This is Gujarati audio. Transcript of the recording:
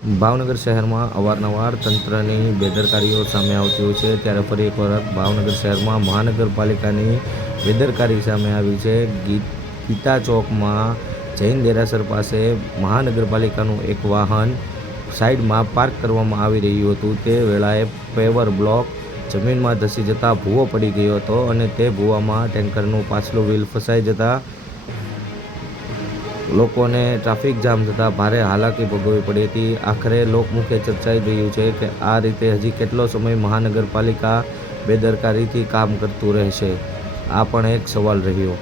ભાવનગર શહેરમાં અવારનવાર તંત્રની બેદરકારીઓ સામે આવતી હોય છે, ત્યારે ફરી એક વખત ભાવનગર શહેરમાં મહાનગરપાલિકાની બેદરકારી સામે આવી છે। ગીતા ચોકમાં જૈન દેરાસર પાસે મહાનગરપાલિકાનું એક વાહન સાઈડમાં પાર્ક કરવામાં આવી રહ્યું હતું। તે વેળાએ પેવર બ્લોક જમીનમાં ધસી જતાં ભૂવો પડી ગયો હતો અને તે ભૂવામાં ટેન્કરનું પાછલું વ્હીલ ફસાઈ જતાં લોકોને ટ્રાફિક જામ થતાં ભારે હાલાકી ભોગવવી પડી હતી। આખરે લોકમુખે ચર્ચાઈ રહ્યું છે કે આ રીતે હજી કેટલો સમય મહાનગરપાલિકા બેદરકારીથી કામ કરતું રહેશે, આ પણ એક સવાલ રહ્યો।